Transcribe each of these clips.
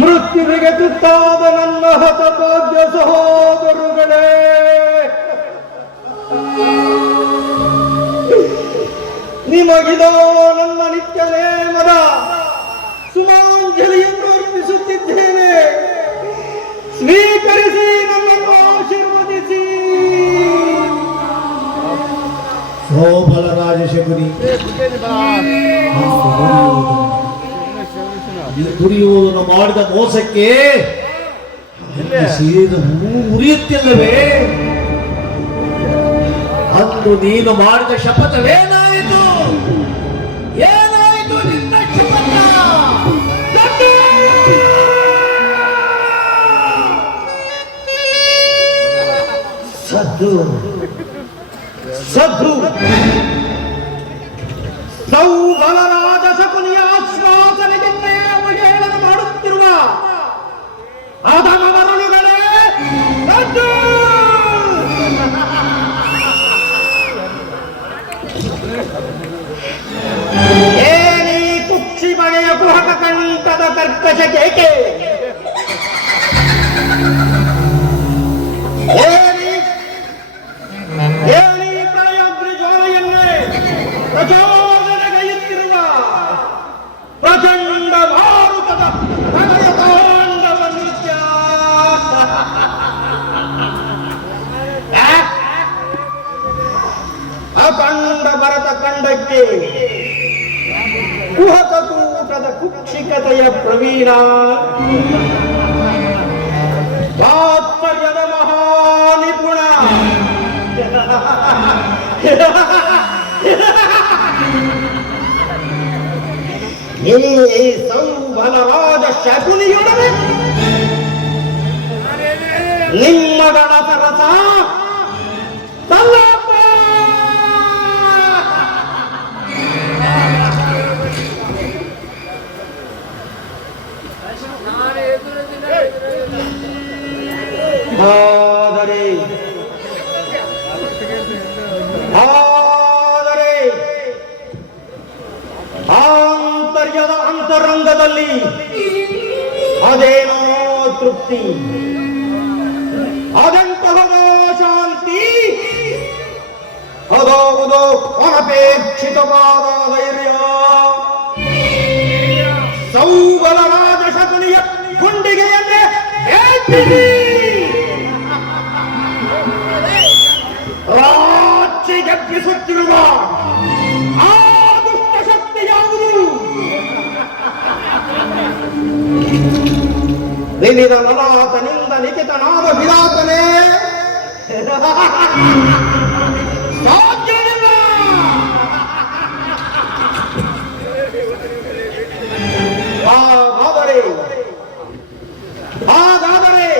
ಮೃತ್ಯುವಿಗೆ ತುತ್ತಾದ ನನ್ನ ಹತಭಾಗ್ಯ ಸಹೋದರುಗಳೇ, ನಿಮಗಿದೋ ನನ್ನ ನಿತ್ಯ ನೇಮದ ಸುಮಾಂಜಲಿಯನ್ನು ಅರ್ಪಿಸುತ್ತಿದ್ದೇನೆ. ಸ್ವೀಕರಿಸಿ, ನನ್ನನ್ನು ಆಶೀರ್ವದಿಸಿ. ಸೋಬಲರಾಜ ಶಬರಿ ದುರ್ಯೋಧನ ಮಾಡಿದ ಮೋಸಕ್ಕೆ ಉರಿಯುತ್ತಿಲ್ಲವೇ? ಅಂದು ನೀನು ಮಾಡಿದ ಶಪಥವೇನಾಯಿತು? ಏನಾಯಿತು ನಿನ್ನ ಶಪಥ? ಸದ್ದು ಸದ್ದು ಸೌಬಲರಾಜ ಶಕುನಿಯ ಆಶ್ವಾಸನೆಗೆ ಅವಹೇಳನ ಮಾಡುತ್ತಿರುವ ಅಧಮವರುಳುಗಳೇ, ಸದ್ದು! ಏನಿ ಕುಕ್ಷಿ ಬಗೆಯ ಕುಹಕ ಕಂಠದ ಕರ್ಕಶ ಕೇಕೆ, ಏನಿ ಪ್ರಯಾಗ್ರಿ ಜ್ವಾಲೆಯನ್ನೇ ಪ್ರಚೋದನೆಗೈಯುತ್ತಿರುವ ಪ್ರಚಂಡ ಭಾರತದ ಹೃದಯ ತಾಂಡವ ನೃತ್ಯ. ಅಖಂಡ ಭರತ ಖಂಡಕ್ಕೆ ಕುಹಕ ಕೂಟದ ಕುಕ್ಷಿಕತೆಯ ಪ್ರವೀಣ, ತಾತ್ಪರ್ಯದ ಮಹಾನಿಪುಣ, ಈ ಸೌಬಲರಾಜ ಶಕುನಿಯೊಡನೆ ನಿಮ್ಮಗಳ ಸರಸ ಸಲ್ಲಾಪ. ಆದರೆ ಆಂತರ್ಯದ ಅಂತರಂಗದಲ್ಲಿ ಅದೇನೋ ತೃಪ್ತಿ, ಅದೆಂತಹದೋ ಶಾಂತಿ, ಅದೋ ಅನಪೇಕ್ಷಿತವಾದ ಧೈರ್ಯ. ಸೌಬಲರಾಜ ಶಕುನಿಯ ಗುಂಡಿಗೆಯನ್ನೇ ರಾಜ್ಯಗೆಬ್ಬಿಸುತ್ತಿರುವ ಆ ದುಷ್ಟ ಶಕ್ತಿ ಯಾವುದು? ವಿವಿಧ ಲಲಾಟನಿಂದ ನಿಖಿತನಾದ ವಿಲಾಸನೇ ಸಾಧ್ಯವಿಲ್ಲ. ಹಾಗಾದರೆ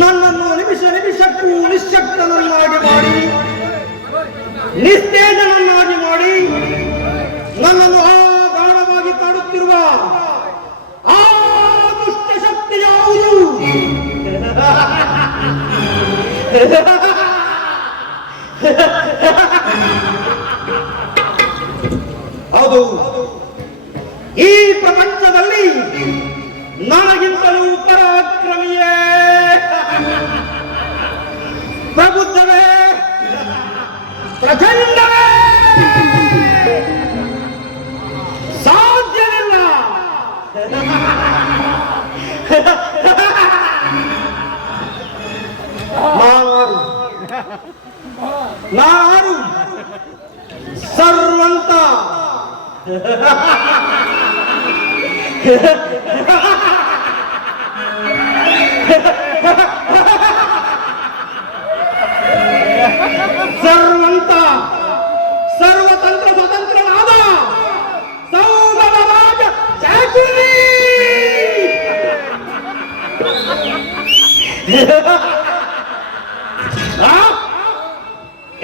ನನ್ನನ್ನು ನಿಮಿಷ ನಿಮಿಷಕ್ಕೂ ನಿಶ್ಶಕ್ತನನ್ನಾಗಿ ಮಾಡಿ, ನಿಸ್ತೇಜನನ್ನಾಗಿ ಮಾಡಿ, ನನ್ನನ್ನು ಗಾಢವಾಗಿ ಕಾಡುತ್ತಿರುವ ಆ ದುಷ್ಟ ಶಕ್ತಿ ಯಾವುದು? ನಾನು ಸರ್ವಂತ ಸರ್ವಂತ ಸರ್ವತಂತ್ರ ಸ್ವತಂತ್ರನಾದ ಸೌಗಮ ರಾಜ ಚಾಕುರಿ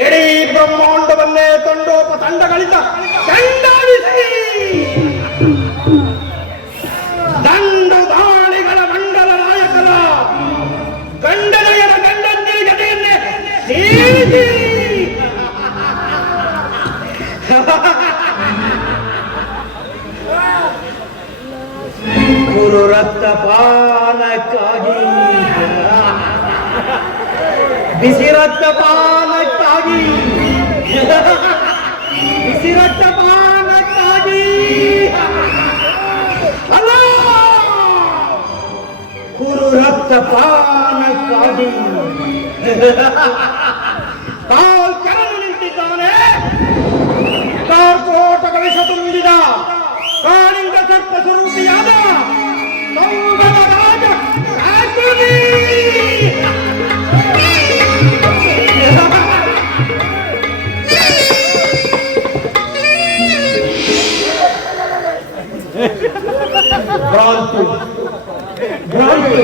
ಇಡೀ ಬ್ರಹ್ಮಾಂಡವನ್ನೇ ತಂಡೋಪತಂಡಗಳಿಂದ ಚಂಡಾಡಿಸಿ ದಂಡು ದಾಳಿಗಳ ಮಂಡಲ ನಾಯಕರ ಗಂಡನೆಯರ ಗಂಡಂದಿರ ಜತೆಯನ್ನೇ ಸೇರಿಸಿ ಗುರು ರಕ್ತಪಾನಕ್ಕಾಗಿ ಬಿಸಿ ರಕ್ತಪಾನಕ್ಕಾಗಿ ಬಿಸಿ ರಕ್ತಪಾನಕ್ಕಾಗಿ ಅಲ್ಲ ಗುರು ರಕ್ತಪಾನಕ್ಕಾಗಿ ತಾವು ಕೆರಳು ನಿಂತಿದ್ದಾನೆ. ಕಾರ್ಕೋಟಕ ವಿಷ ತುಂಬಿದ ಕಾಳಿಂಗ ಸರ್ಪ ಸ್ವರೂಪಿಯಾದ ಸೌಗಮ ರಾಜ ಚಾಕುರಿ ಭ್ರಾಂತಿ ಭ್ರಾಂತಿ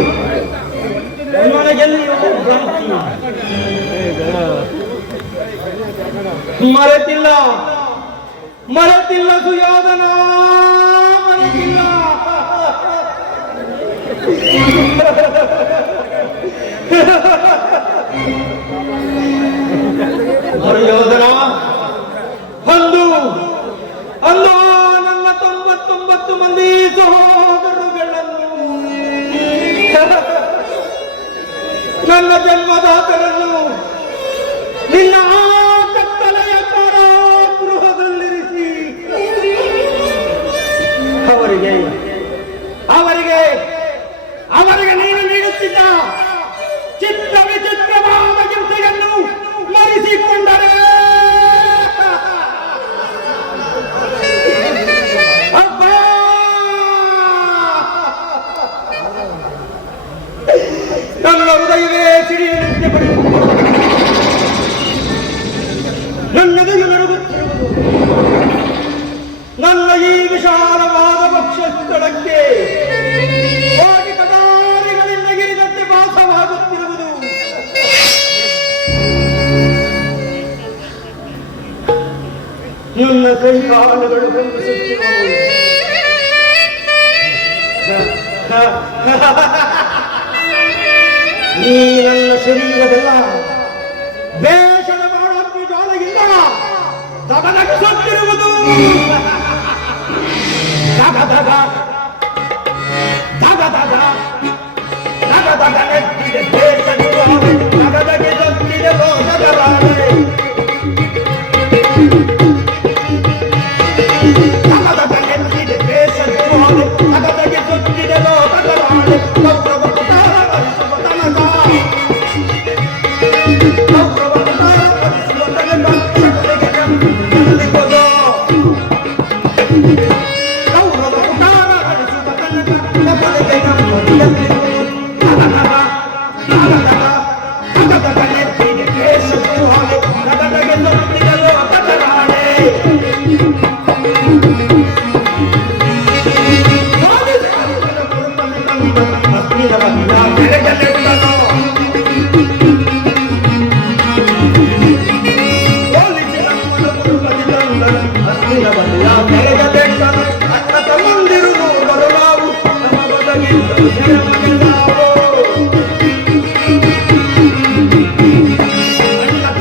ನನಗೆಲ್ಲಿಯೂ ಭ್ರಾಂತಿ ಮರೆತಿಲ್ಲ ಮರೆತಿಲ್ಲ ಸುಯೋಧನ ಮರೆತಿಲ್ಲ ಸುಯೋಧನ ಅಂದು ಅಂದು ನನ್ನ 99 ಮಂದಿ ಸಹೋದರರುಗಳನ್ನು ನನ್ನ ಜನ್ಮದಾತರನ್ನು ನಿನ್ನ ಆ ಕತ್ತಲೆಯ ಕಾರಾಗೃಹದಲ್ಲಿರಿಸಿ ಅವರಿಗೆ ಅವರಿಗೆ ಅವರಿಗೆ ನೀನು ನೀಡುತ್ತಿದ್ದ ಚಿತ್ರ ವಿಚಿತ್ರವಾದ ಹಿಂಸೆಯನ್ನು ಮರೆಸಿಕೊಂಡರೆ ನನ್ನ ಹೃದಯವೇ ಸಿಡಿಯುವಂತೆ ಪಡೆಯುವುದು ನನ್ನದೆಯು ನಡುಗುತ್ತಿರುವುದು ನನ್ನ ಈ ವಿಶಾಲವಾದ ವಕ್ಷಸ್ಥಳಕ್ಕೆ ಕೋಟಿ ಕಟಾರಿಗಳಿಂದ ಗಿರಿದಂತೆ ಭಾಸವಾಗುತ್ತಿರುವುದು ನನ್ನ ಕೈಕಾಲುಗಳು ಕಂಪಿಸುತ್ತಿರುವುದು ಈ ನನ್ನ ಶರೀರವೆಲ್ಲ ಬೇಷದ ಮಾಡೋಕ್ಕಿ ಜೋಳಗಿಲ್ಲ ದಗದಗಿಸುತ್ತಿರುವುದು ದಗದಗ ದಗದಗ ದಗದಗ ಎತ್ತಿದೆ ಬೇಷದ ಜೋಳ ದಗದಗಿಸುತ್ತಿದೆ ಲೋಕದರಾಳೆ ದಗದಗ ಎತ್ತಿದೆ ಬೇಷದ ಜೋಳ ದಗದಗಿಸುತ್ತಿದೆ ಲೋಕದರಾಳೆ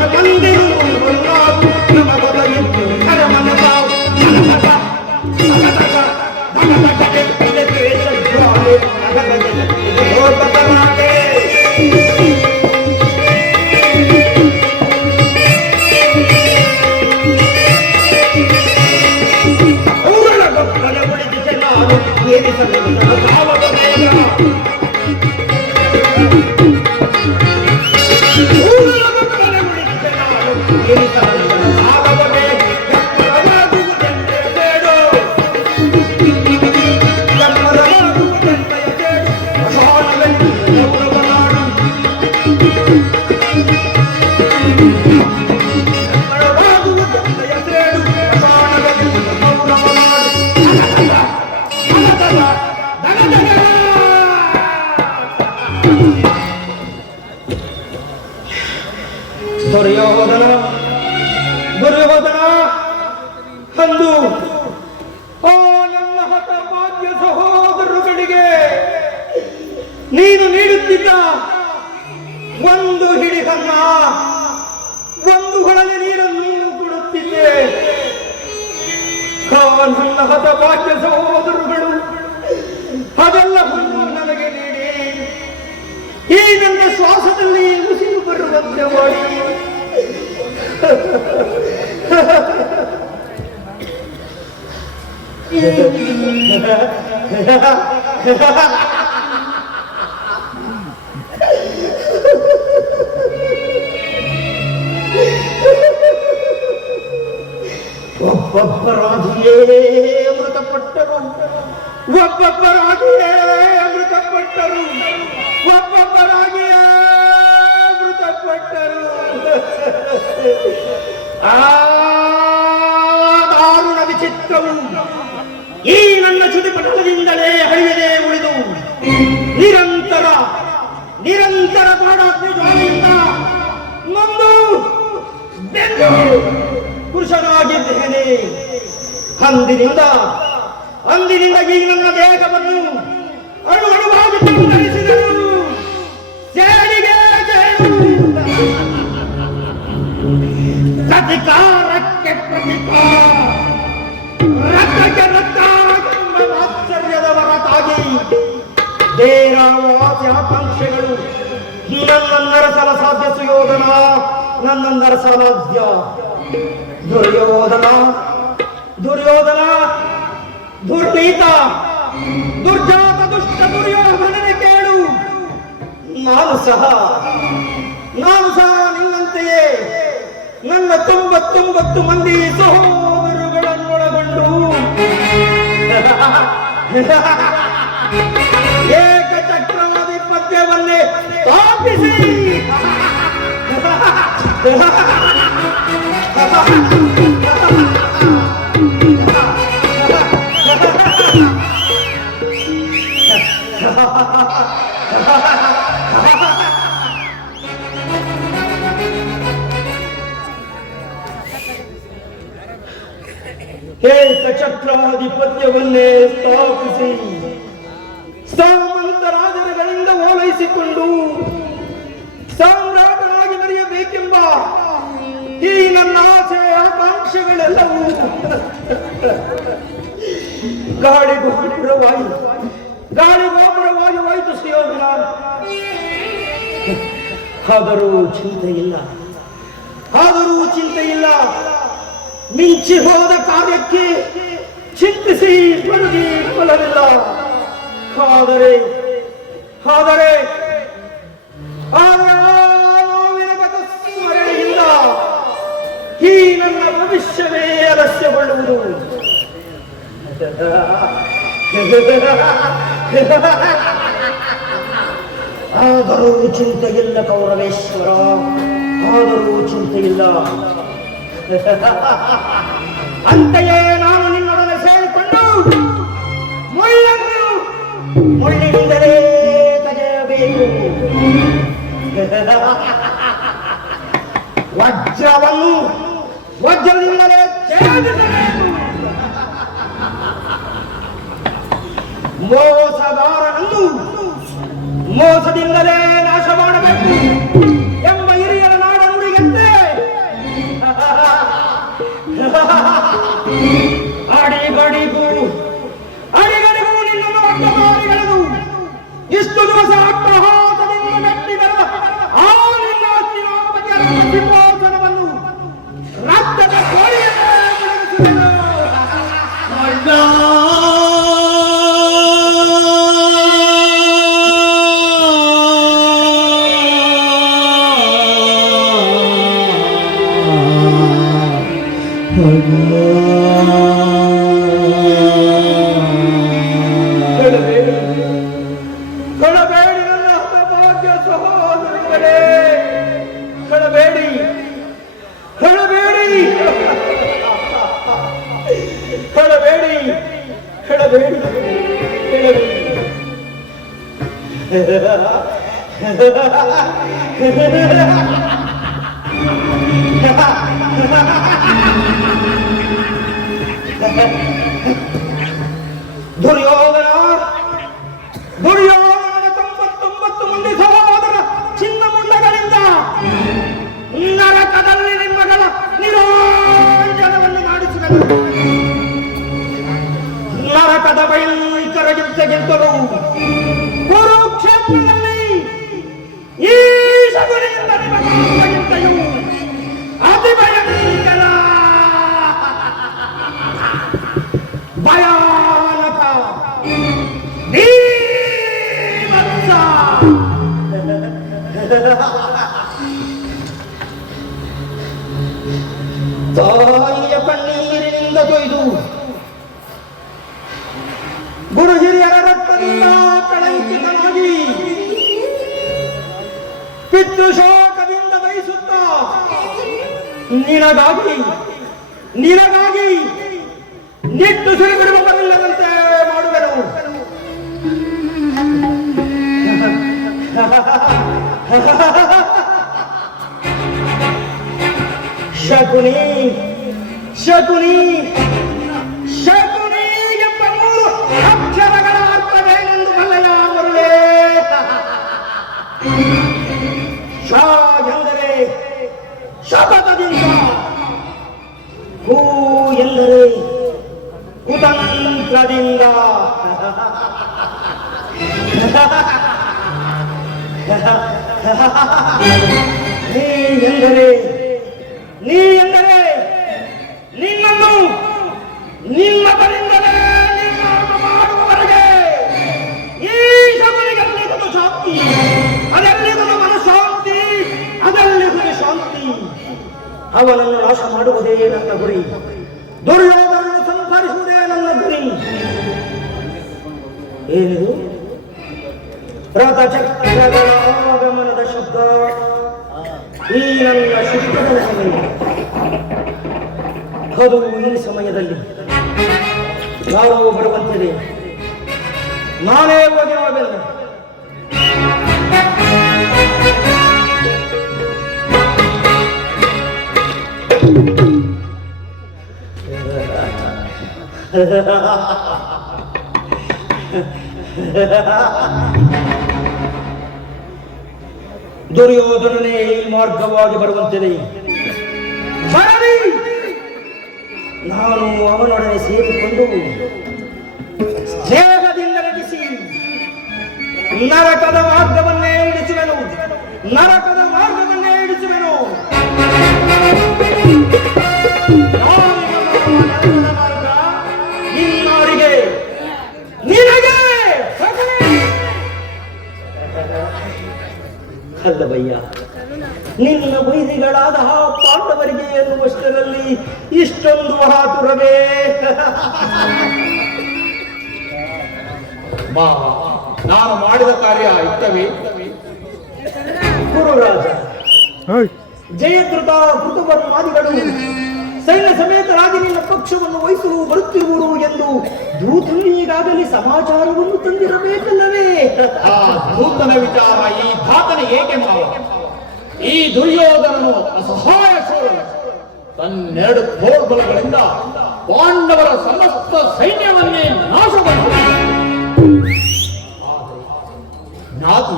ಮಂದಿರು ಊರೊಳಗೆ ಉಳಿದಿದ್ದೆ ನಾನು. ಹಿರಿತನದ ಸಾಲವನೇ ಎತ್ತರವಾಗುವುದೆಂದೇ ಬೇಡು. ಎತ್ತರವಾಗುವುದೆಂದೇ ಬೇಡು. ಅಸಹನವೆಂದು ಗೌರವ ನಾಡು. ಎತ್ತರವಾಗುವುದೆಂದೇ ಬೇಡು. ಅಸಹನವೆಂದು ಗೌರವ ನಾಡು. ದಗದಗ, ದಗದಗ. ದುರ್ಯೋಧನ ದುರ್ಯೋಧನ ಅಂದು ಆ ನನ್ನ ಹತಭಾಗ್ಯ ಸಹೋದರರುಗಳಿಗೆ ನೀನು ನೀಡುತ್ತಿದ್ದ ಒಂದು ಹಿಡಿಹನ್ನ, ಒಂದು ಹೊಳಲೆ ನೀರನ್ನು ಕೊಡುತ್ತಿದ್ದೆ. ಆ ನನ್ನ ಹತಭಾಗ್ಯ ಸಹೋದರರುಗಳು ಅದೆಲ್ಲವನ್ನು ನನಗೆ ನೀಡಿ ಈ ನನ್ನ ಶ್ವಾಸದಲ್ಲಿ ಉಸಿರು ಬರುವಂತೆ ಮಾಡಿ ಒಬ್ಬೊಬ್ಬರಾಗಿಯೇ ಮೃತಪಟ್ಟರು, ಒಬ್ಬೊಬ್ಬರಾಗಿಯೇ ಮೃತಪಟ್ಟರು, ಒಬ್ಬೊಬ್ಬರಾಗಿಯೇ ಮೃತಪಟ್ಟರು. ಆ ದಾರುಣ ವಿಚಿತ್ರವು ಈ ನನ್ನ ಚುಟಿಪಟಲದಿಂದಲೇ ಹರಿಯದೆ ಉಳಿದು ನಿರಂತರ ನಿರಂತರ ಕಾಡಾಗ್ನಿ ಜ್ವಾಲೆಯಿಂದ ನೊಂದು ಬೆಂದು ಪುರುಷನಾಗಿದ್ದೇನೆ. ಅಂದಿನಿಂದ ಈ ನನ್ನ ದೇಹವನ್ನು ಅಣು ಅಣುವಾಗಿ ತುಂಡರಿಸಿದರು. ಸೇಡಿಗೆ ಪ್ರತಿಕಾರಕ್ಕೆ ಪ್ರತಿಕಾರ, ರಕ್ತಕ್ಕೆ ರಕ್ತ ಎಂಬ ಆಶ್ಚರ್ಯದ ಹೊರತಾಗಿ ಆಕಾಂಕ್ಷೆಗಳು ನನ್ನರಸಲ ಸಾಧ್ಯ ಸುಯೋಧನ, ನನ್ನರಸಲಾಧ್ಯ. ದುರ್ಯೋಧನ ದುರ್ಯೋಧನ ದುರ್ನೀತ ದುರ್ಜಾತ ದುಷ್ಟ ದುರ್ಯೋಧನನೇ ಕೇಳು. ನಾನು ಸಹ ನಿನ್ನಂತೆಯೇ ನನ್ನ 99 ಮಂದಿ ಸಹೋದರಗಳನ್ನೊಳಗೊಂಡು ಏಕಚಕ್ರಾಧಿಪತ್ಯವನ್ನೇ ಸ್ಥಾಪಿಸಿ ಏಕಚಕ್ರಾಧಿಪತ್ಯವನ್ನೇ ಸ್ಥಾಪಿಸಿ ಸಾಮಂತ ರಾಜರುಗಳಿಂದ ಓಲೈಸಿಕೊಂಡು ಸಾಮ್ರಾಟನಾಗಿ ಮೆರೆಯಬೇಕೆಂಬ ಈ ನನ್ನ ಆಸೆ ಆಕಾಂಕ್ಷೆಗಳೆಲ್ಲವೂ ಗಾಳಿಗೋಪುರವಾಗಿ ಹೋಯಿತು ಸುಯೋಧನ. ಆದರೂ ಚಿಂತೆ ಇಲ್ಲ. ಮಿಂಚಿ ಹೋದ ಕಾರ್ಯಕ್ಕೆ ಚಿಂತಿಸಿ ಬರುಗಿ ಫಲವಿಲ್ಲ. ಆದರೆ ನೋವಿನ ಗತ ಸ್ಮರಣೆಯಿಂದ ಈ ನನ್ನ ಭವಿಷ್ಯವೇ ಅಲಸ್ಯಗೊಳ್ಳುವುದು. ಆದರೂ ಚಿಂತೆಯಿಲ್ಲ ಕೌರವೇಶ್ವರ, ಆದರೂ ಚಿಂತೆಯಿಲ್ಲ. ಅಂತೆಯೇ ನಾನು ನಿನ್ನೊಡನೆ ಸೇರಿಕೊಂಡು ಮುಳ್ಳಿನಿಂದಲೇ ತೆಗೆಯಬೇಕು. ವಜ್ರದಿಂದಲೇ ಛೇದಿಸಬೇಕು. ಮೋಸಗಾರನನ್ನು ಮೋಸದಿಂದಲೇ ನಾಶ ಮಾಡಬೇಕು ಎಂಬ ಹಿರಿಯರ ನಾಡನುಡಿಯಂತೆ ಅಡಿಗಡಿಗೂ ನಿನ್ನನ್ನು ಅಡ್ಡದಾರಿಗಳಿಗೂ ಇಷ್ಟು ದಿವಸ ಅಟ್ಟಹಾಸದಿಂದ ಮೆಟ್ಟಿ ಬರೆದ ಆ ನಿನ್ನ ಅಸ್ಥಿನಾಪತಿಯ ಸಿಂಹಾಸನವನ್ನು ರಕ್ತದ ಕೋಳಿಯನ್ನೇ ಮುಳುಗಿಸಿದೆನು. ಕಳಬೇಡಿ ನನ್ನ ಹತಭಾಗ್ಯ ಸಹೋದರಗಳೇ, ಕಳಬೇಡಿ, ಕಳಬೇಡಿ, ಕಳಬೇಡಿ, ಕಳಬೇಡಿ, ಕಳಬೇಡಿ. ದುರ್ಯೋಧನ, ದುರ್ಯೋಧನನ 99 ಮಂದಿ ಸಹೋದರ ಚಿನ್ನ ಮುಂಡಗಳಿಂದ ನರಕದಲ್ಲಿ ನಿಮ್ಮಗಳ ನಿರೋಂಜನವನ್ನು ಮಾಡಿಸಿದರು. ನರಕದ ಭಯಂಕರ ಯುದ್ಧಗೆಂತಲೂ ಕುರುಕ್ಷೇತ್ರದಲ್ಲಿ ಈ ಶಬರಿಯಿಂದ ನಿಮಗಿಂತೆಯೂ ಅತಿ ಭಯಂಕರ ಭಯಾನಕ ಬೀಭತ್ಸ ತಾಯಿಯ ಕಣ್ಣೀರಿನಿಂದ ತೊಯ್ದು ಗುರು ಹಿರಿಯರ ರಕ್ತದಿಂದ ಕಳಂಕಿತನಾಗಿ ಪಿತೃ ಶೋಕದಿಂದ ಬಯಸುತ್ತ ನಿನಗಾಗಿ ನಿನಗಾಗಿ ನಿಟ್ಟುಸಿರು ಬಿಡುವವರಿಲ್ಲದಂತೆ ಮಾಡುವೆನು. ಶಕುನಿ, ಶಕುನಿ, ಶಕುನಿ ಎಂಬ 3 ಅಕ್ಷರಗಳ ಅರ್ಥವೇನೆಂದು ಬಲ್ಲೆಯ ಮರುಳೇ? ಶ ಎಂದರೆ ಶಪಥದಿಂದ, ಹೂ ಎಂದರೆ ಕುತಂತ್ರದಿಂದ, ನೀ ಎಂದರೆ ನಿನ್ನನ್ನು ನಿನ್ನದರಿಂದಲೇ ನಿರ್ಮಾಣ ಮಾಡುವವರೆಗೆ ಈ ಶಬರಿಗೆಲ್ಲಿಗೂ ಶಾಂತಿ, ಅದೆಲ್ಲಿಗೂ ಮನಃಶಾಂತಿ, ಅದೆಲ್ಲಿಗೂ ಶಾಂತಿ. ಅವನನ್ನು ನಾಶ ಮಾಡುವುದೇ ನನ್ನ ಗುರಿ, ದುರ್ಯೋಧನನ್ನು ಸಂಹರಿಸುವುದೇ ನನ್ನ ಗುರಿ. ಏನು ರಥಚಕ್ರಗಳ ಆಗಮನದ ಶಬ್ದ ಈ ನನ್ನ ಶಿಷ್ಟದ ಮನೆಯಲ್ಲಿ. ಅದು ಈ ಸಮಯದಲ್ಲಿ ಯಾರೋ ಬರುವಂತಿದೆ, ನಾನೇ ಹೋಗಿ ನೋಡಬಲ್ಲೆ. ದುರ್ಯೋಧನನೇ ಈ ಮಾರ್ಗವಾಗಿ ಬರುವಂತಿದೆ. ಬರಲಿ, ನಾನು ಅವನೊಡನೆ ಸೇರಿಕೊಂಡು ಸ್ನೇಹದಿಂದ ನಟಿಸಿ ನರಕದ ಮಾರ್ಗವನ್ನೇ ಹಿಡಿಸುವೆನು, ನರಕದ ಮಾರ್ಗವನ್ನೇ ಹಿಡಿಸುವೆನು. ಮಾರ್ಗ ನಿನ್ನವರಿಗೆ, ನಿನಗೆ ಅಲ್ಲವಯ್ಯ. ನಿನ್ನ ವೈರಿಗಳಾದ ಪಾಂಡವರಿಗೆ ಎನ್ನುವಷ್ಟರಲ್ಲಿ ಇಷ್ಟೊಂದು ಆತುರವೇ? ನಾನು ಮಾಡಿದ ಕಾರ್ಯ ಇತ್ತವೇ? ಗುರುರಾಜ, ಜಯದ್ರುತ ಕೃತವರ್ಮಾದಿಗಳು ಸೈನ್ಯ ಸಮೇತರಾಗಿ ನಿನ್ನ ಪಕ್ಷವನ್ನು ವಹಿಸಲು ಬರುತ್ತಿರುವರು ಎಂದು ದೂತನು ಈಗಾಗಲೇ ಸಮಾಚಾರವನ್ನು ತಂದಿರಬೇಕಲ್ಲವೇ? ಆ ದೂತನ ವಿಚಾರ ಈ ಧಾತನೆ ಏಕೆ ಮಾವ? ಈ ದುರ್ಯೋಧನನು ಅಸಹಾಯ ಶೂರನು. ತನ್ನೆರಡು ತೋಳ್ಬಲಗಳಿಂದ ಪಾಂಡವರ ಸಮಸ್ತ ಸೈನ್ಯವನ್ನೇ ನಾಶಗೊಳಿಸಿದ. ಜ್ಞಾತಿ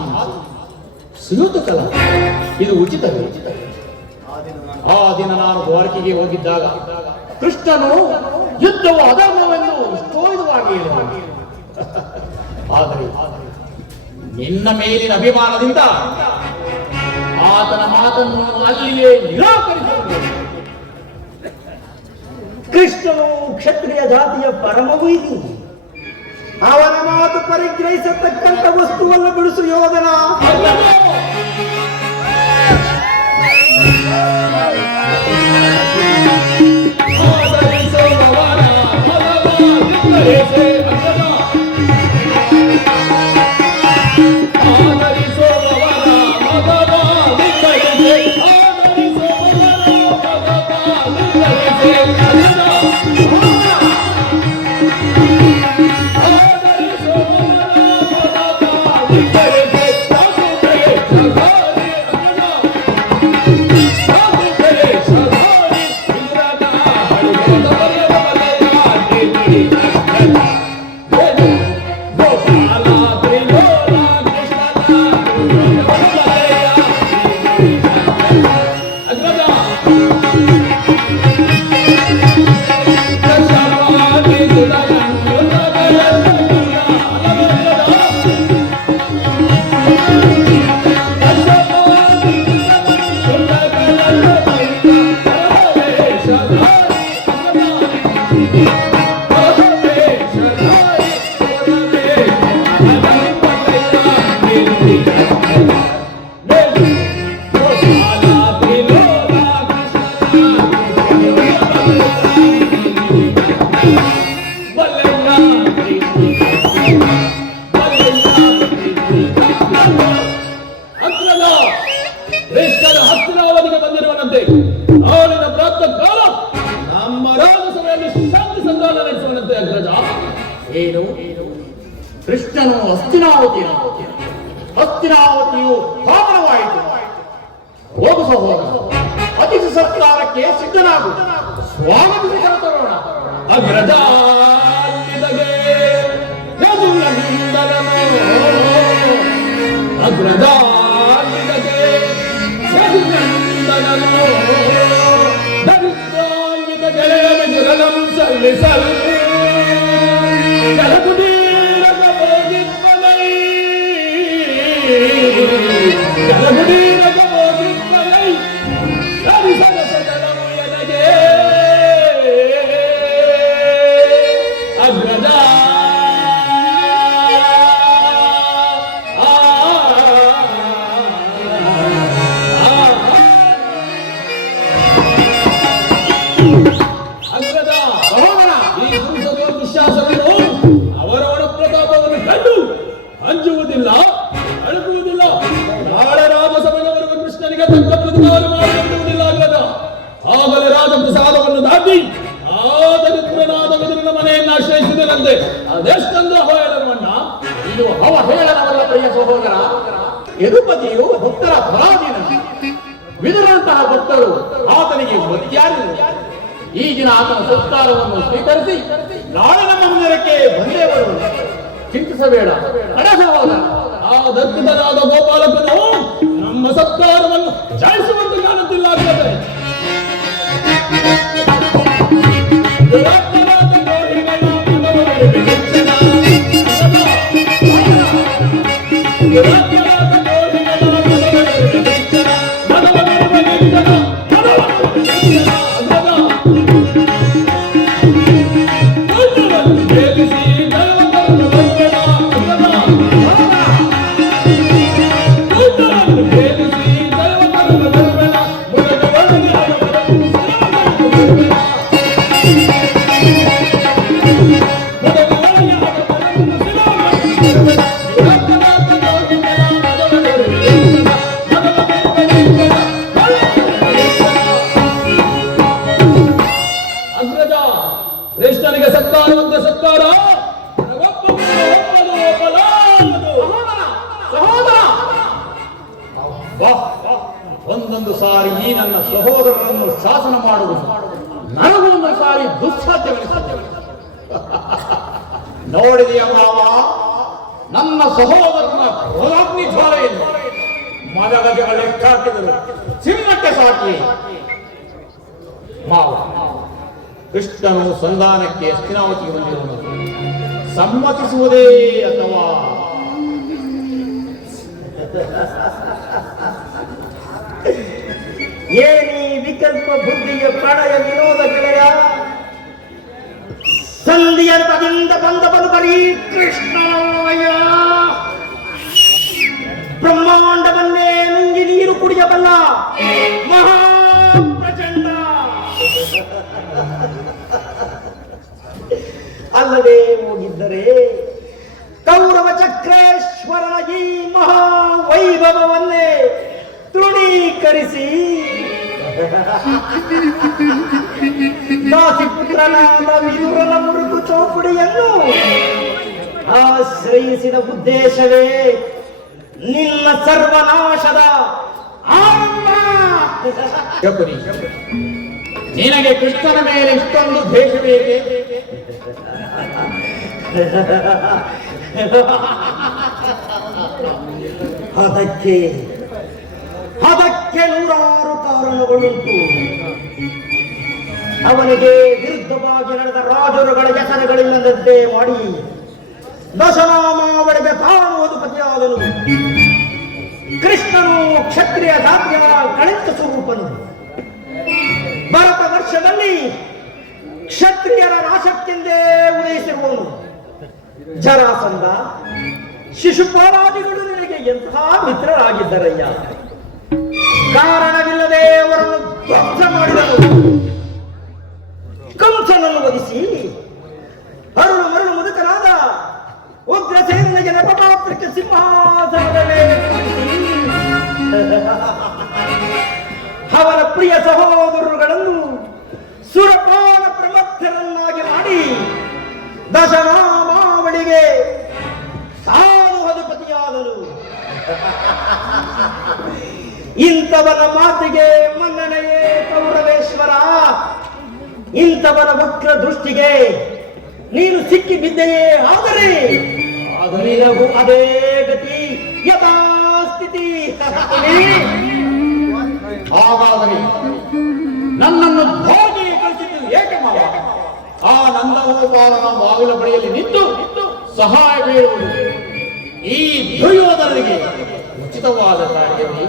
ಸುಯೋಧಕಲ, ಇದು ಉಚಿತವೇ? ಆ ದಿನ ನಾನು ದ್ವಾರಕೆಗೆ ಹೋಗಿದ್ದಾಗ ಕೃಷ್ಣನು ಯುದ್ಧವು ಅಧರ್ಮವೆಂದು ಇಷ್ಟೋದವಾಗಿ ಹೇಳಿದ. ಆದರೆ ನಿನ್ನ ಮೇಲಿನ ಅಭಿಮಾನದಿಂದ ಆತನ ಮಾತನ್ನು ಅಲ್ಲಿಯೇ ನಿರಾಕರಿಸಿದರು. ಕೃಷ್ಣನು ಕ್ಷತ್ರಿಯ ಜಾತಿಯ ಪರಮವೈರಿ. ಅವನ ಮಾತು ಪರಿಗ್ರಹಿಸತಕ್ಕಂಥ ವಸ್ತುವನ್ನು ಬಿಡಿಸು ಯೋಧನ. ಆದರೆ ಕಾಲಾವಧಿಗೆ ಬಂದಿರುವನಂತೆ ನಾಳಿನ ಪ್ರಾತಃ ಕಾಲ ನಮ್ಮ ರಾಜಸಭೆಯಲ್ಲಿ ಶಾಂತಿ ಸಂಧಾನ ನಡೆಸುವನಂತೆ ಅಗ್ರಜ. ಏನು ಕೃಷ್ಣನು ಹಸ್ತಿನಾವತಿಯು ಪಾವನವಾಯಿತು. ಹೋಗು ಸಹೋದರ, ಅತಿಥಿ ಸತ್ಕಾರಕ್ಕೆ ಸಿದ್ಧನಾಗು. ಸ್ವಾಗತಿಸಿ ಕರೆತರೋಣ. ಅಗ್ರಜಾಲಿದಗೆ ಯದುನಂದನನೋ ಅಗ್ರಜಾಲಿದಗೆ ಯದುನಂದನನೋ ದರಿದ್ರಾನ್ವಿತ ಗೆಳೆಯನಿಗೆ ರಗಂ ಸಲ್ಲಿಸಲು ಜಲಗುಡೀರಗ ಹೋಗಿಪ್ಪನೈ ಜಲಗುಡೀರಗ ಹೋಗಿಪ್ಪನೈ ರವಿಸದ ಸದನವು ಎನಗೆ ಅಗ್ರಜ. ಅಗ್ರಜ ಸಹೋದರ, ಈ ದುರ್ಗದ ದುಶ್ಯಾಸನನು ಅವರವರ ಪ್ರತಾಪವನ್ನು ಕಂಡು ಅಂಜುವುದಿಲ್ಲ, ಅಳುಕುವುದಿಲ್ಲ. ನಾಳೆ ರಾಜಸಭೆಯವರೆಗೂ ಕೃಷ್ಣನಿಗೆ ತಕ್ಕ ಪ್ರತಿಕಾರ ಮಾಡಿಕೊಳ್ಳುವುದಿಲ್ಲ ಅಗ್ರಜ. ಆಗಲೇ ರಾಜಪ್ರಸಾದವನ್ನು ದಾಟಿ ಆ ದರಿದ್ರನಾದ ವಿದುರನ ಮನೆಯನ್ನು ಆಶ್ರಯಿಸಿದನಂತೆ. ಅದೆಷ್ಟೊಂದು ಅವಹೇಳನವನ್ನ. ಇದು ಅವಹೇಳನವಲ್ಲ ಪ್ರಿಯ ಸಹೋದರ. ಯದುಪತಿಯು ಭಕ್ತರ ಪರಾಧೀನ. ವಿದುರಂತಹ ಭಕ್ತರು ಆತನಿಗೆ ಮತ್ಯಾರು. ಈ ದಿನ ಆತನ ಸತ್ಕಾರವನ್ನು ಸ್ವೀಕರಿಸಿ ನಾಳೆ ನಮ್ಮ ಮಂದಿರಕ್ಕೆ ಬಂದೇ ಬರುವುದು. ಚಿಂತಿಸಬೇಡ ಅಡ ಸಹೋದರ. ಆ ದರ್ಪಿತನಾದ ಗೋಪಾಲಕನು ನಮ್ಮ ಸತ್ಕಾರವನ್ನು ಜಾಯಿಸುವಂತೆ ಕಾಣುತ್ತಿಲ್ಲ ಅಗ್ರಜ. ಕೃಷ್ಣನಿಗೆ ಸತ್ಕಾರವಂತೆ ಸತ್ಕಾರ. ಸಹೋದರ, ಒಂದೊಂದು ಸಾರಿ ಈ ನನ್ನ ಸಹೋದರರನ್ನು ಶಾಸನ ಮಾಡುವುದು ನನಗೊಂದು ಸಾರಿ ದುಸ್ಸಾಧ್ಯವೆನಿಸುತ್ತದೆ. ನೋಡಿದೆಯ ಮಾವ, ನನ್ನ ಸಹೋದರನ ಕ್ರೋಧಾಗ್ನಿ ಜ್ವಾಲೆಯನ್ನು ಮದಗಜಗಳ ಲೆಕ್ಕ ಹಾಕಿದರು ಚಿನ್ನಕ್ಕೆ ಸಾಕಿ. ಮಾವ, ಕೃಷ್ಣನು ಸಂಧಾನಕ್ಕೆ ಹಸ್ತಿನಾವತಿಗೆ ಬಂದಿರುವನು. ಸಮ್ಮತಿಸುವುದೇ ಅಥವಾ ಏನಿ ವಿಕಲ್ಪ ಬುದ್ಧಿಯ ಪ್ರಣಯ ವಿನೋದ ಗೆಳೆಯ. ಸಂಧಿಯ ಪದಿಂದ ಬಂದ ಬದುಕರಿ ಕೃಷ್ಣಯ್ಯ. ಬ್ರಹ್ಮಾಂಡವನ್ನೇ ನುಂಗಿ ನೀರು ಕುಡಿಯಬಲ್ಲ ಮಹಾಪ್ರಚಂಡ. ಅಲ್ಲವೇ ಹೋಗಿದ್ದರೆ ಕೌರವ ಚಕ್ರೇಶ್ವರನ ಈ ಮಹಾ ವೈಭವವನ್ನೇ ತೃಣೀಕರಿಸಿ ದಾಸಿಪುತ್ರನಾದ ವಿದುರನ ಮುರುಕು ಚೌಪಡಿಯನ್ನು ಆಶ್ರಯಿಸಿದ ಉದ್ದೇಶವೇ ನಿನ್ನ ಸರ್ವನಾಶದ ಆರಂಭ. ಶಕುನಿ, ನಿನಗೆ ಕೃಷ್ಣನ ಮೇಲೆ ಇಷ್ಟೊಂದು ದ್ವೇಷವೇಕೆ? ಅದಕ್ಕೆ ನೂರಾರು ಕಾರಣಗಳುಂಟು. ಅವನಿಗೆ ವಿರುದ್ಧವಾಗಿ ನಡೆದ ರಾಜರುಗಳ ಹೆಸರುಗಳಿಲ್ಲದಂತೆ ಮಾಡಿ ದಶನಾಮಾವಳಿಗೆ ತಾನು ಅಧಿಪತಿಯಾದನು. ಕೃಷ್ಣನು ಕ್ಷತ್ರಿಯ ಜಾತಿಯ ಕಳಿತ ಸ್ವರೂಪನು. ಭರತ ವರ್ಷದಲ್ಲಿ ಕ್ಷತ್ರಿಯರ ನಾಶಕ್ಕೆಂದೇ ಉದಯಿಸಿರುವನು. ಜರಾಸಂಧ, ಶಿಶುಪಾಲಾದಿಗಳು ನಿನಗೆ ಎಂತಹ ಮಿತ್ರರಾಗಿದ್ದರಯ್ಯ. ಕಾರಣವಿಲ್ಲದೆ ಅವರನ್ನು ಧ್ವಂಸ ಮಾಡಿದನು. ಕಂಸನನ್ನು ವಧಿಸಿ ಅರುಳು ಮರುಳು ಮುದುಕನಾದ ಉಗ್ರಸೇನಿಗೆ ನೆಪಮಾತ್ರಕ್ಕೆ ಸಿಂಹಾಸನದ ಮೇಲೆ ಕುಳಿಸಿ ಅವನ ಪ್ರಿಯ ಸಹೋದರರುಗಳನ್ನು ಸುರಪಾನ ಪ್ರಮಥರನ್ನಾಗಿ ಮಾಡಿ ದಶನಾಮಾವಳಿಗೆ ಸಾನು ಅಧಿಪತಿಯಾದನು. ಇಂಥವನ ಮಾತಿಗೆ ಮನ್ನಣೆಯೇ ಕೌರವೇಶ್ವರ. ಇಂಥವನ ವಕ್ರ ದೃಷ್ಟಿಗೆ ನೀನು ಸಿಕ್ಕಿ ಬಿದ್ದೆಯೇ ಆದರೆ ನಿನಗೂ ಅದೇ ಗತಿ ಯಥಾಸ್ಥಿತಿ. ಹಾಗಾದರೆ ನನ್ನನ್ನು ಭೋಗಿ ಕಳಿಸಿದ್ದು ಏಕೆ ಮಾವ? ಆ ನಂದಗೋಪಾಲನ ಬಾಗಿಲ ಬಳಿಯಲ್ಲಿ ನಿಂತು ಸಹಾಯ ಬೇಡುವುದು ಈ ದುರ್ಯೋಧನನಿಗೆ ಉಚಿತವಾದ ಕಾರ್ಯವೇ?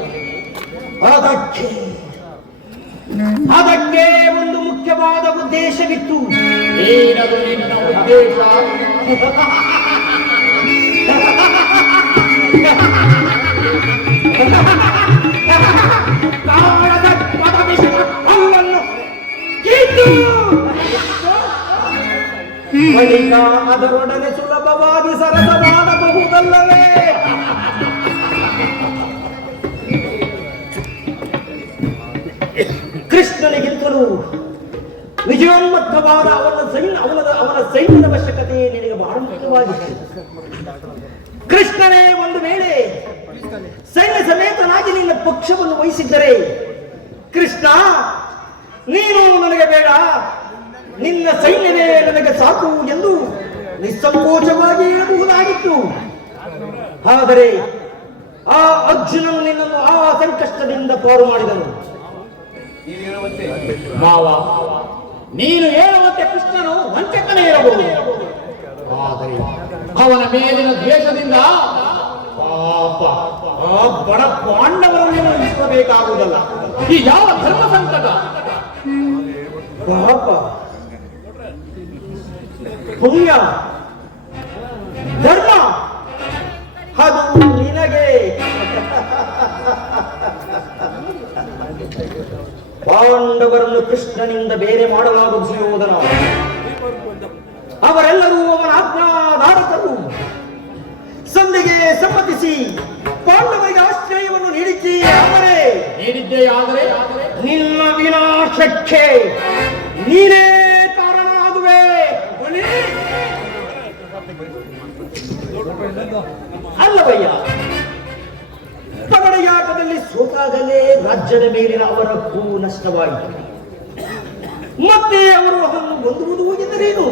ಅದಕ್ಕೆ ಒಂದು ಮುಖ್ಯವಾದ ಉದ್ದೇಶವಿತ್ತು. ಏನದು ನಿನ್ನ ಉದ್ದೇಶ? ಕಾಳದ ಪದವಿಸಿದ ಅಲ್ಲನ್ನು ಕಿತ್ತು ಬಳಿಕ ಅದರೊಡನೆ ಸುಲಭವಾಗಿ ಸರಸ ಮಾಡಬಹುದಲ್ಲವೇ? ಕೃಷ್ಣನಿಗಿಂತಲೂ ವಿಜಯೋನ್ಮುಖವಾದ ಅವನ ಸೈನ್ಯದ ಅವಶ್ಯಕತೆ ನಿನಗೆ ಬಹಳ ಮುಖ್ಯವಾಗಿದೆ. ಕೃಷ್ಣನೇ ಒಂದು ವೇಳೆ ಸೈನ್ಯ ಸಮೇತನಾಗಿ ನಿನ್ನ ಪಕ್ಷವನ್ನು ವಹಿಸಿದ್ದರೆ, ಕೃಷ್ಣ ನೀನು ನನಗೆ ಬೇಡ, ನಿನ್ನ ಸೈನ್ಯವೇ ನನಗೆ ಸಾಕು ಎಂದು ನಿಸ್ಸಂಕೋಚವಾಗಿ ಹೇಳಬಹುದಾಗಿತ್ತು. ಆದರೆ ಆ ಅರ್ಜುನನು ನಿನ್ನನ್ನು ಆ ಸಂಕಷ್ಟದಿಂದ ಪಾರು ಮಾಡಿದನು. ಮಾವ, ನೀನು ಹೇಳುವಂತೆ ಕೃಷ್ಣನು ವಂಚಕನೇ ಇರಬಹುದು. ಆದರೆ ಅವನ ಮೇಲಿನ ದ್ವೇಷದಿಂದ ಪಾಪ ಆ ಬಡ ಪಾಂಡವರನ್ನು ಉಳಿಸಬೇಕಾಗುವುದಲ್ಲ. ಈ ಯಾವ ಧರ್ಮ ಸಂಕಟ? ಪಾಪ, ಪುಣ್ಯ, ಧರ್ಮ ಅದು ನಿನಗೆ. ಪಾಂಡವರನ್ನು ಕೃಷ್ಣನಿಂದ ಬೇರೆ ಮಾಡಲಾಗುವುದು ಸುಯೋಧನ. ಅವರೆಲ್ಲರೂ ಅವನ ಆಜ್ಞಾಧಾರಕರು. ಸಂಧಿಗೆ ಸಮ್ಮತಿಸಿ ಪಾಂಡವರಿಗೆ ಆಶ್ರಯವನ್ನು ನೀಡಿದ್ದೇ ಆದರೆ ನಿನ್ನ ವಿನಾಶಕ್ಕೆ ನೀನೇ ಕಾರಣವಾಗುವೆ. ಅಲ್ಲವಯ್ಯ, ಪಗಡೆಯಾಟದಲ್ಲಿ ಸೋತಾಗಲೇ ರಾಜ್ಯದ ಮೇಲಿನ ಅವರ ಹಕ್ಕು ನಷ್ಟವಾಯಿತು. ಮತ್ತೆ ಅವರು ಅದನ್ನು ಹೊಂದುವುದು ಎಂದರೇನು?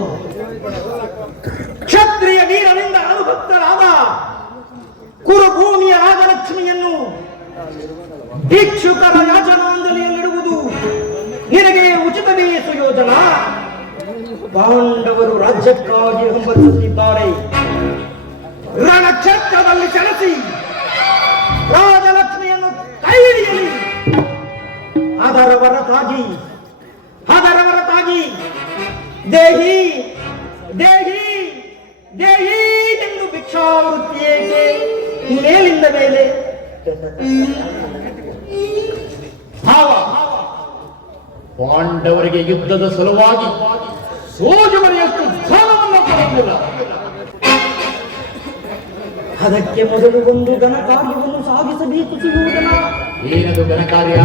ಕ್ಷತ್ರಿಯ ವೀರನಿಂದ ಅನುಭಕ್ತರಾದ ಕುರುಭೂಮಿಯ ರಾಜಲಕ್ಷ್ಮಿಯನ್ನು ಭಿಕ್ಷುಕರ ಯಾಜನಾಂಜಲಿಯಲ್ಲಿಡುವುದು ನಿನಗೆ ಉಚಿತವೇ ಸುಯೋಧನ? ಪಾಂಡವರು ರಾಜ್ಯಕ್ಕಾಗಿ ಹಂಬಲಿಸುತ್ತಿದ್ದಾರೆ. ರಣಕ್ಷೇತ್ರದಲ್ಲಿ ಚಲಿಸಿ ರಾಜಲಕ್ಷ್ಮಿಯನ್ನು ಕೈ ಹಿಡಿಯಲಿ. ಅದರ ಹೊರತಾಗಿ ದೇಹಿ ದೇಹಿ ದೇಹಿ ಎಂದು ಭಿಕ್ಷಾವೃತ್ತಿ ಏಕೆ ಮೇಲಿಂದ ಮೇಲೆ? ಪಾಂಡವರಿಗೆ ಯುದ್ಧದ ಸಲುವಾಗಿ ಸೋಜು ಮರೆಯಷ್ಟು ಧನವನ್ನು ಕೊಡುವುದಿಲ್ಲ. ಅದಕ್ಕೆ ಮೊದಲು ಒಂದು ಘನ ಕಾರ್ಯವನ್ನು ಸಾಗಿಸಬೇಕು ಸುಯೋಧನ. ಏನದು ಘನ ಕಾರ್ಯ?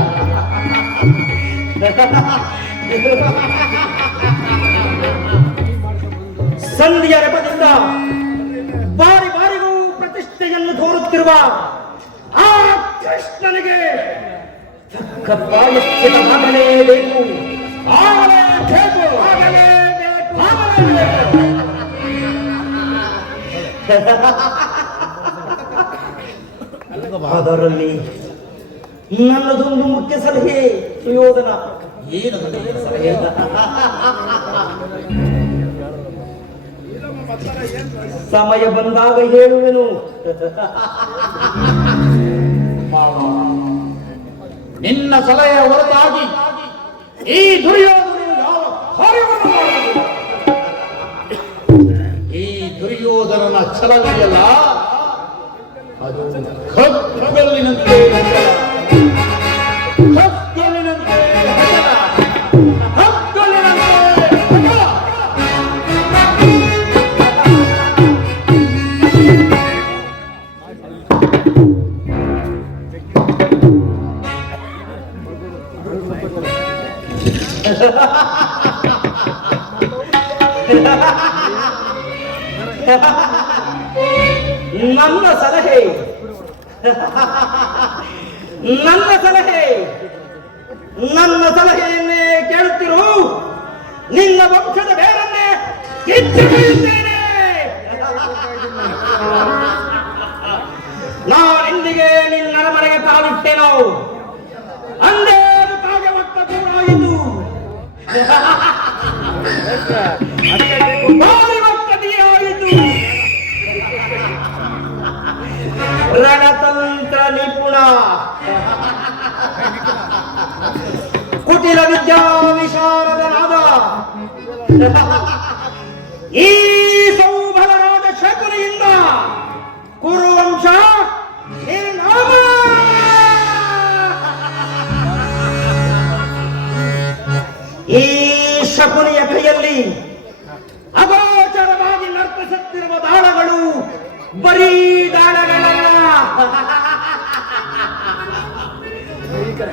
ಸಂಧಿಯ ನೆಪದಿಂದ ಬಾರಿ ಬಾರಿಗೂ ಪ್ರತಿಷ್ಠೆಯನ್ನು ತೋರುತ್ತಿರುವ ಆ ಕೃಷ್ಣನಿಗೆ ತಕ್ಕ ಪ್ರಾಯಶ್ಚಿತವಾಗಲೇಬೇಕು. ಅದರಲ್ಲಿ ನನ್ನದೊಂದು ಮುಖ್ಯ ಸಲಹೆ ಸುಯೋಧನ. ಸಲಹೆ ಸಮಯ ಬಂದಾಗ ಹೇಳುವೆನು. ನಿನ್ನ ಸಲಹೆಯ ಹೊರತಾಗಿ ಈ ದುರ್ಯೋಧನ ಯಾವ ಕಾರ್ಯವನ್ನು ಮಾಡುವುದಿಲ್ಲ. ಈ ದುರ್ಯೋಧನನ ಛಲವಿದೆಯಲ್ಲ, ಅದು ಕಗ್ಗಲ್ಲಿನಂತೆ ನನ್ನ ಸಲಹೆ ನನ್ನ ಸಲಹೆ ನನ್ನ ಸಲಹೆಯನ್ನೇ ಕೇಳುತ್ತಿರು. ನಿನ್ನ ವಂಶದ ಬೇರನ್ನೇ ಕಿತ್ತುಕೊಳ್ಳುತ್ತೇನೆ. ನಾನೆಂದಿಗೆ ನಿನ್ನ ಅರಮನೆಗೆ ಕಾಲಿಟ್ಟೇನೋ ಅಂದೇ ಅದು ಕಾವ್ಯವತ್ತ ದೂರಾಯಿತು. ಕಾವ್ಯವತ್ತದಿಯಾಯಿತು. ರಣತಂತ್ರ ನಿಪುಣ, ಕುಟಿಲ ವಿದ್ಯಾ ವಿಶಾರದನಾದ ಈ ಸೌಭಲರಾದ ಶಕುನಿಯಿಂದ ಕುರುವಂಶ ನಿರ್ನಾಮ. ಈ ಶಕುನಿಯ ಕೈಯಲ್ಲಿ ಅಗೋಚರವಾಗಿ ನರ್ತಿಸುತ್ತಿರುವ ದಾಳಗಳು ಬರೀ ದಾಳಗಳಲ್ಲ,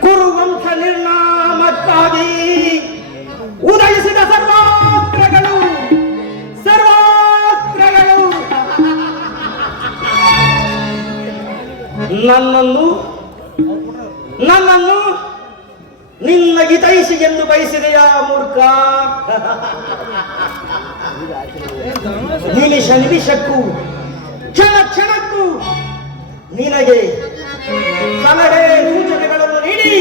ಕುರುವಂಶ ನಿರ್ನಾಮಕ್ಕಾಗಿ ಉದಯಿಸಿದ ಸರ್ವಾಸ್ತ್ರಗಳು. ನನ್ನನ್ನು ನಿನ್ನ ಹಿತೈಷಿಗೆಂದು ಬಯಸಿದೆಯಾ ಮೂರ್ಖ? ನಿಮಿಷಕ್ಕೂ ಕ್ಷಣಕ್ಕೂ ನಿನಗೆ ಸಲಹೆ ಸೂಚನೆಗಳನ್ನು ನೀಡಿ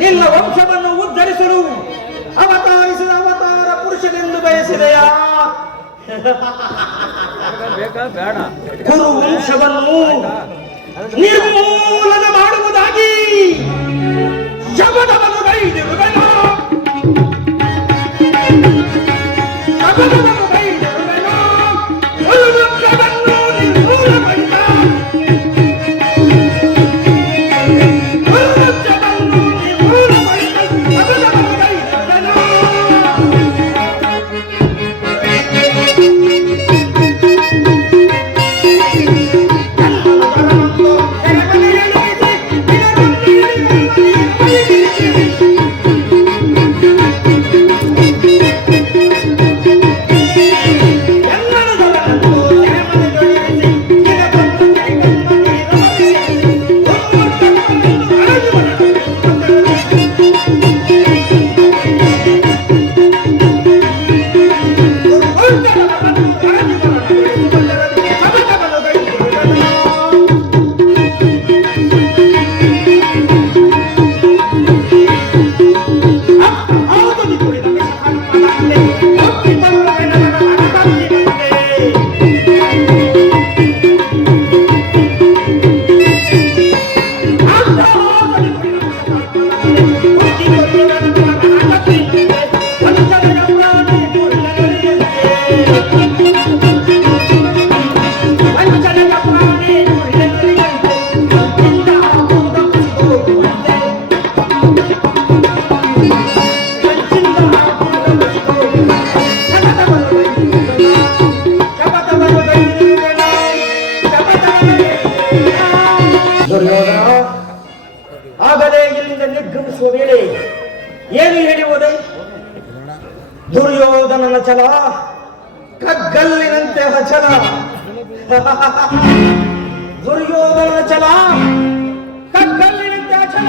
ನಿನ್ನ ವಂಶವನ್ನು ಉದ್ಧರಿಸಲು ಅವತಾರಿಸಿದ ಅವತಾರ ಪುರುಷನೆಂದು ಬಯಸಿದೆಯಾ? ಕುರು ವಂಶವನ್ನು ನಿರ್ಮೂಲನ ಮಾಡುವುದಾಗಿ ಶಪಥವನ್ನು ಕೈದಿರುವೆನು. ಕುರು ವಂಶವನ್ನು ನಿರ್ಮೂಲಗೊಳಿಸ ಆಗಲೇ ಇಲ್ಲಿಂದ ನಿರ್ಗಮಿಸುವ ವೇಳೆ ಏನು ಹೇಳುವುದೇ? ದುರ್ಯೋಧನನ ಛಲ ಕಗ್ಗಲ್ಲಿನಂತೆ ಹಚಲ. ದುರ್ಯೋಧನನ ಛಲ ಕಗ್ಗಲ್ಲಿನಂತೆ ಹಚಲ.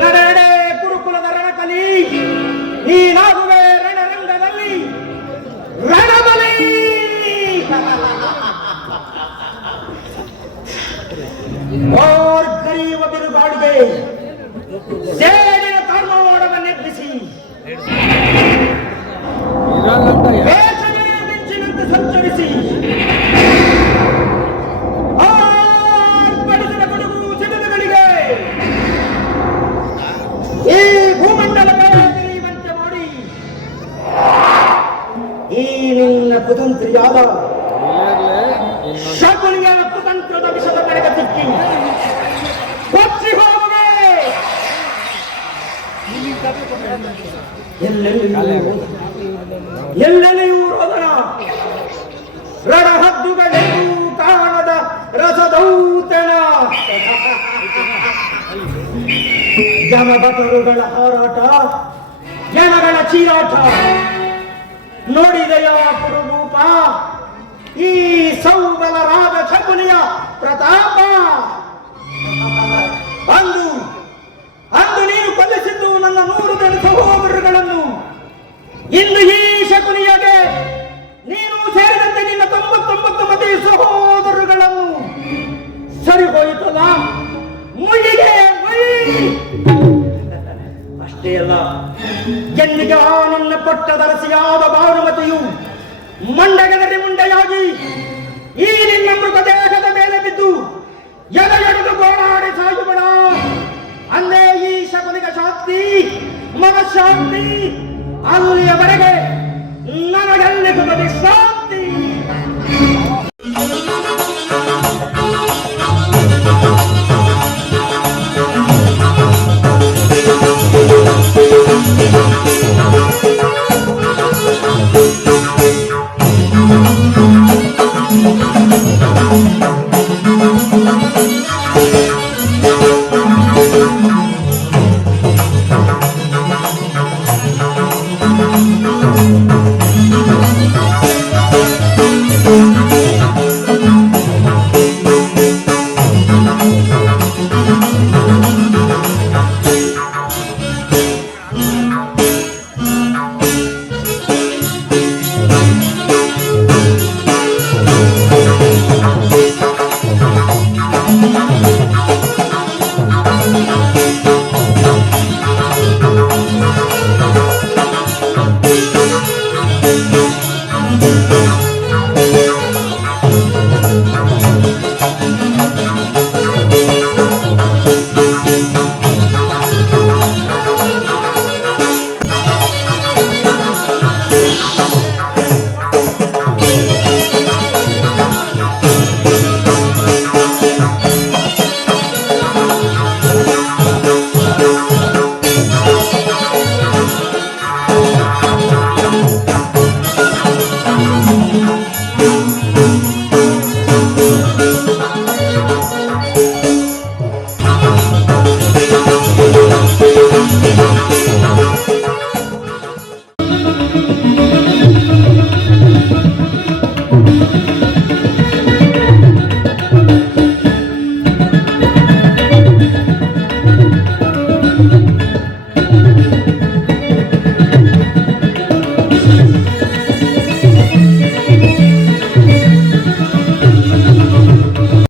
ನಡೆಡೆ ಕುರುಕುಲದ ರಣಕಲಿ, ನೀನಾಗುವೆ ರಣರಂಗದಲ್ಲಿ ರಣಬಲಿ. ಗರಿಯುವ ಬಿರುಗಾಳಿಗೆ ಸೇಡಿನ ತಾಳ್ಮಾಡವನ್ನೆಬ್ಬಿಸಿ ಬೇಸಗೆಯ ಮಿಂಚಿನಂತೆ ಸಂಚರಿಸಿ ಆರ್ಪಡಿಸಿದ ಗುಡುಗು ಸಿಡಿಲುಗಳಿಗೆ ಈ ಭೂಮಂಡಲವೇ ತಿರಿಯುವಂತೆ ಮಾಡಿ ಈ ನಿನ್ನ ಕುತಂತ್ರಿಯಾದ ಶಕುನಿಯ ಕುತಂತ್ರದ ವಿಷದ ಕಡೆಗೆ ಸಿಕ್ಕಿ ಕೊಚ್ಚಿ ಹೋಗುವೆ. ಎಲ್ಲೆಲ್ಲಿಯೂ ರೋದನ, ರಣಹದ್ದುಗಳೆಂದೂ ಕಾಣದ ರಸದೌತಣ. ಯಮಭಟರುಗಳ ಹಾರಾಟ, ಜನಗಳ ಚೀರಾಟ ನೋಡಿದೆಯ ಪುರುರೂಪ, ಈ ಸೌಬಲರಾದ ಶಕುನಿಯ ಪ್ರತಾಪ. ಅಂದು ಅಂದು ನೀನು ಕೊಲ್ಲಿಸಿದ್ದು ನನ್ನ 100 ಜನ ಸಹೋದರಗಳನ್ನು. ಇಂದು ಈ ಶಕುನಿಯಗೆ ನೀನು ಸೇರಿದಂತೆ ನಿನ್ನ 99 ಮಂದಿ ಸಹೋದರಗಳನ್ನು. ಸರಿ ಹೋಯಿತಲ್ಲ, ಮುಯ್ಯಿಗೆ ಮುಯ್ಯಿ. ಅಷ್ಟೇ ಅಲ್ಲ, ಎಂದಿಗೆ ಆ ನಿನ್ನ ಪಟ್ಟದರಸಿಯಾದ ಭಾನುಮತಿಯು ಮಂಡಗದಲ್ಲಿ ಮುಂಡೆಯಾಗಿ ಈ ನಿನ್ನ ಮೃತದೇಹದ ಮೇಲೆ ಬಿದ್ದು ಎಡೆಯೆಡೆದು ಗೋಳಾಡಿ ಸಾಯುವಣ. ಅಂದೇ ಈ ಶಕುನಿಗೆ ಶಾಂತಿ, ಮನಃಶಾಂತಿ. ಅಲ್ಲಿಯವರೆಗೆ ನನಗೆಲ್ಲಿ ವಿಶ್ರಾಂತಿ.